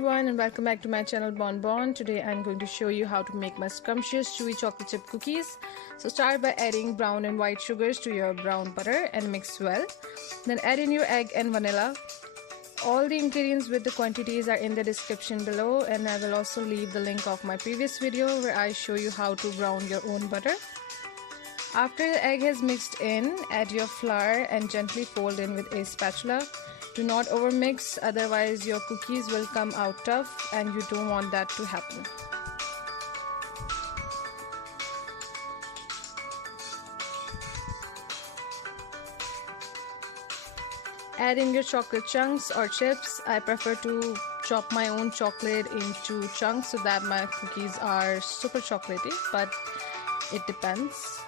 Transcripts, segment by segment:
everyone, and welcome back to my channel Bon. Today I'm going to show you how to make my scrumptious chewy chocolate chip cookies. So start by adding brown and white sugars to your brown butter and mix well. Then add in your egg and vanilla. All the ingredients with the quantities are in the description below, and I will also leave the link of my previous video where I show you how to brown your own butter. After the egg has mixed in, add your flour and gently fold in with a spatula. Do not overmix, otherwise your cookies will come out tough and you don't want that to happen. Add in your chocolate chunks or chips. I prefer to chop my own chocolate into chunks so that my cookies are super chocolatey, but it depends.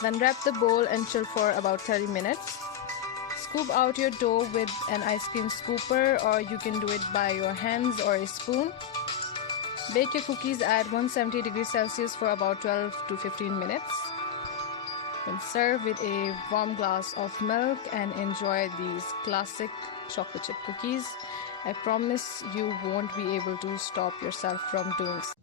Then wrap the bowl and chill for about 30 minutes. Scoop out your dough with an ice cream scooper, or you can do it by your hands or a spoon. Bake your cookies at 170 degrees Celsius for about 12 to 15 minutes. Then serve with a warm glass of milk and enjoy these classic chocolate chip cookies. I promise you won't be able to stop yourself from doing so.